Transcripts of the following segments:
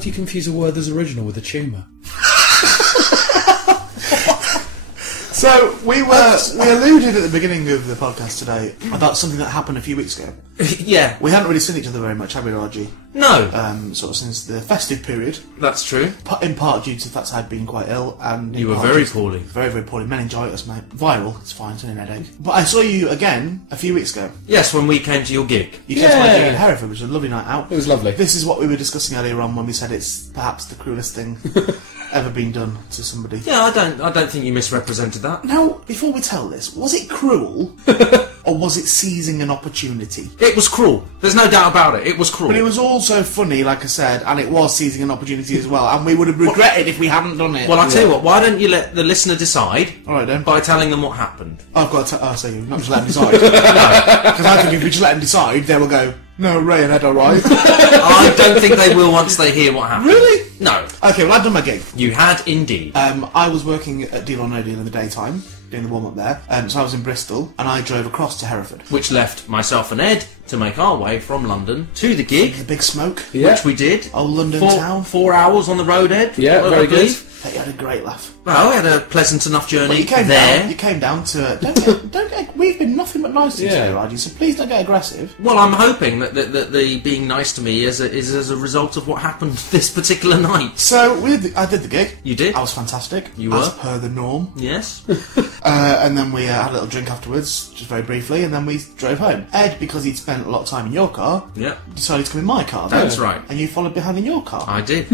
do you confuse a word that's original with a tumour? So, we alluded at the beginning of the podcast today about something that happened a few weeks ago. Yeah. We hadn't really seen each other very much, have we, Raji? No. Sort of since the festive period. That's true. In part due to the fact I'd been quite ill, and you were very poorly. Very, very poorly. Meningitis, mate. Viral, it's fine, it's only an headache. But I saw you again a few weeks ago. Yes, when we came to your gig. You came to my gig in Hereford, which was a lovely night out. It was lovely. This is what we were discussing earlier on when we said it's perhaps the cruelest thing ever been done to somebody. Yeah, I don't think you misrepresented that. Now, before we tell this, was it cruel or was it seizing an opportunity? It was cruel. There's no doubt about it. It was cruel. But it was also funny, like I said, and it was seizing an opportunity as well, and we would have regretted if we hadn't done it. Well, I'll tell you what, why don't you let the listener decide Alright then. by telling them what happened? I've got to so you've not just let them decide. No, because I think if we just let them decide, they will go, no, Ray and Ed are right. I don't think they will once they hear what happened. Really? No. Okay, well, I've done my gig. You had indeed. I was working at Deal or No Deal in the daytime, doing the warm-up there. So I was in Bristol, and I drove across to Hereford. Which left myself and Ed to make our way from London to the gig. The big smoke. Yeah. Which we did. Old London town. 4 hours on the road, Ed. Yeah, very good. But you had a great laugh. Well, we had a pleasant enough journey Well, you came there. down. You came down to. Don't get. We've been nothing but nice to you today, Raji. So please don't get aggressive. Well, I'm hoping that the being nice to me is as a result of what happened this particular night. So I did the gig. You did? I was fantastic. You as were? per the norm. Yes. And then we had a little drink afterwards, just very briefly, and then we drove home. Ed, because he'd spent a lot of time in your car, decided to come in my car. That's right. And you followed behind in your car. I did.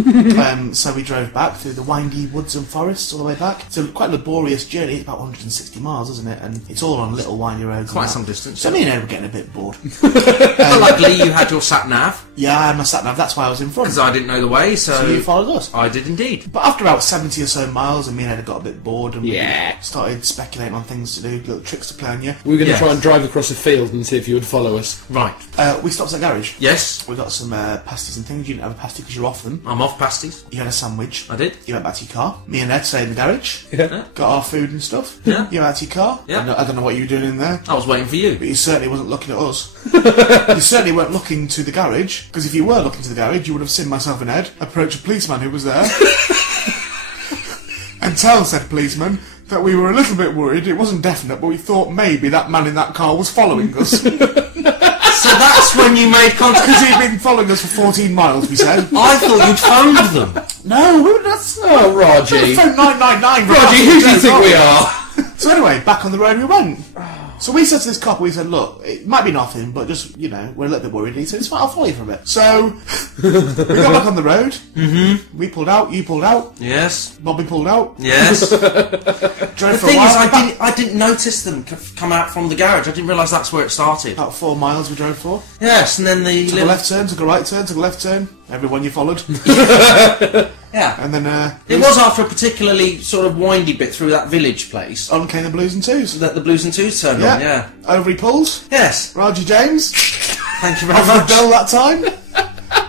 So we drove back through the windy woods and forests all the way back. So quite a laborious journey. It's about 160 miles, isn't it? And it's all on little windy roads. Quite some distance. So me and Ed were getting a bit bored. But luckily, you had your sat nav. Yeah, I had my sat nav. That's why I was in front. Because I didn't know the way, So you followed us. I did indeed. But after about 70 or so miles, and me and Ed got a bit bored, and we Yeah. started speculating on things to do, little tricks to play on you. We were going to Yes. try and drive across a field and see if you would follow us. Right. We stopped at the garage. Yes. We got some pasties and things. You didn't have a pasty because you're off them. I'm off pasties. You had a sandwich. I did. You went back to your car. Me and Ed stayed in the garage. Yeah. Got our food and stuff. Yeah. You went back to your car. Yeah. I don't know what you were doing in there. I was waiting for you. But you certainly wasn't looking at us. You certainly weren't looking to the garage, because if you were looking to the garage, you would have seen myself and Ed approach a policeman who was there and tell said policeman that we were a little bit worried. It wasn't definite, but we thought maybe that man in that car was following us. So that's when you made contact. Because he'd been following us for 14 miles, we said. I thought you'd phoned them. No, that's... Oh, Raji. Phone 999. Raji, who do you think we are? So anyway, back on the road we went. So we said to this cop, we said, look, it might be nothing, but just, we're a little bit worried. He said, it's fine, I'll follow you for a bit. So, we got back on the road. Mm-hmm. We pulled out, you pulled out. Yes. Bobby pulled out. Yes. Drove The for a thing is, while. I didn't notice them come out from the garage. I didn't realise that's where it started. About 4 miles we drove for. Yes, and then the Took a left turn, took a right turn, took a left turn. Everyone you followed. Yeah. And then, It was after a particularly sort of windy bit through that village place on came the Blues and Twos. that the Blues and Twos turned on, yeah. Over he pulls. Yes. Raji James. Thank you very Off the much. bell that time.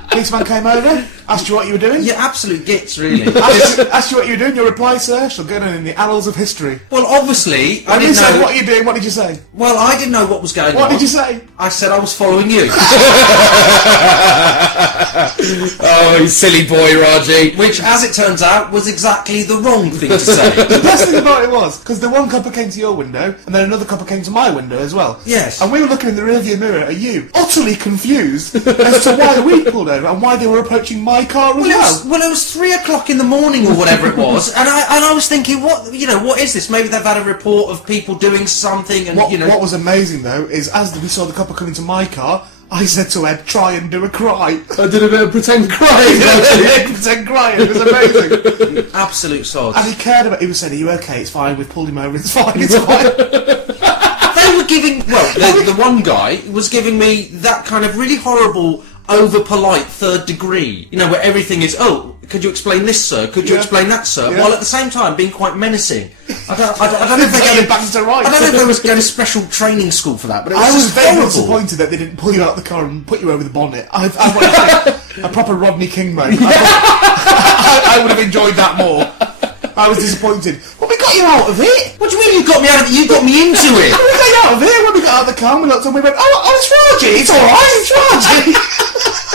Policeman came over, asked you what you were doing. You're absolute gits, really. Asked you what you were doing. Your reply, sir, shall go down in the annals of history. Well, obviously, I When he didn't said, know... what are you doing? What did you say? Well, I didn't know what was going on. What did you say? I said I was following you. Oh, you silly boy, Raji. Which, as it turns out, was exactly the wrong thing to say. The best thing about it was, because the one copper came to your window, and then another copper came to my window as well. Yes. And we were looking in the rearview mirror at you, utterly confused as to why we pulled over and why they were approaching my car as well. It was 3 o'clock in the morning or whatever it was, and I was thinking, what is this? Maybe they've had a report of people doing something, and What was amazing though is as we saw the copper coming to my car, I said to Ed, try and do a cry. I did a bit of pretend crying. Pretend crying. It was amazing. Absolute sods. And he cared about. He was saying, "Are you okay? It's fine. We've pulled him over. It's fine. It's fine." They were giving. Well, the one guy was giving me that kind of really horrible, over-polite third degree. Where everything is, oh, could you explain this, sir? Could you explain that, sir? Yeah. While at the same time being quite menacing. I don't know if they Taking it back to right. I don't know if there was going to special training school for that, but it was I was just very horrible. disappointed that they didn't pull you out of the car and put you over the bonnet. I wanted a proper Rodney King moment. I would have enjoyed that more. I was disappointed. Well, we got you out of it. What do you mean you got me out of it? You got me into it. We got you out of it when we got out of the car. We looked and we went, oh, it's Raji. It's all right. It's Raji.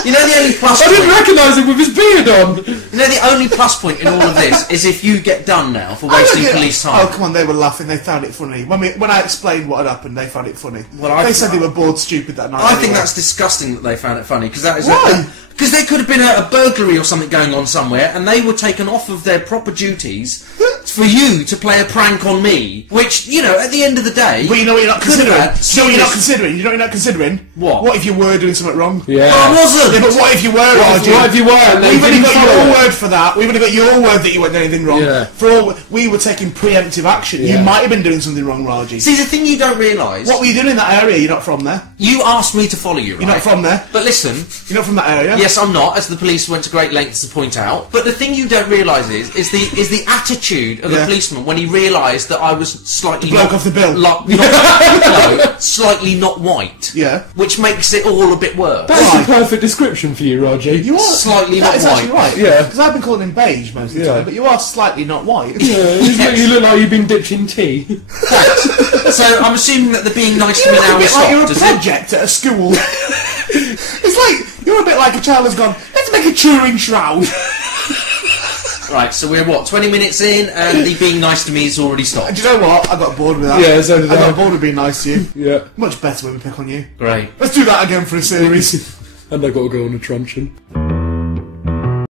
You know the only plus I didn't point. recognise him with his beard on. You know the only plus point in all of this is if you get done now for wasting police time. Oh, come on, they were laughing, they found it funny. When I explained what had happened, they found it funny. Well, they said they were bored stupid that night. I think that's disgusting that they found it funny, because that is Why? because there could have been a burglary or something going on somewhere, and they were taken off of their proper duties for you to play a prank on me. Which, you know, at the end of the day, But you know what you're not could have considering? had You know what you're not serious- considering? You know what you're not considering? What? What if you were doing something wrong? Yeah. But I wasn't. Yeah, but what if you were, Raji? What if you were? And they We've only didn't got follow your it? word for that. We've only got your word that you weren't doing anything wrong. Yeah. For all, we were taking preemptive action. Yeah. You might have been doing something wrong, Raji. See, the thing you don't realise, What were you doing in that area? You're not from there. you asked me to follow you, right? You're not from there. But listen, You're not from that area. yes, I'm not, as the police went to great lengths to point out. But the thing you don't realise is the attitude of the Yeah. policeman when he realised that I was slightly bloke not, off the bill. no, slightly not white. Yeah. Which makes it all a bit worse. That's Why? the perfect description for you, Raji. You are Slightly that not is actually white. right. Yeah. Because I've been calling him beige most of the Yeah. time, but you are slightly not white. Yeah, you look like you've been dipped in tea. Thanks. So I'm assuming that the being nice to me You're now a is bit like you're a stopped, is it? project at a school. It's like you're a bit like a child has gone. Let's make a Turing shroud. Right, so we're what, 20 minutes in, and the being nice to me is already stopped. Do you know what? I got bored with that. Yeah, so did I I. got bored with being nice to you. Yeah. Much better when we pick on you. Great. Let's do that again for a series. And I got to go on a truncheon.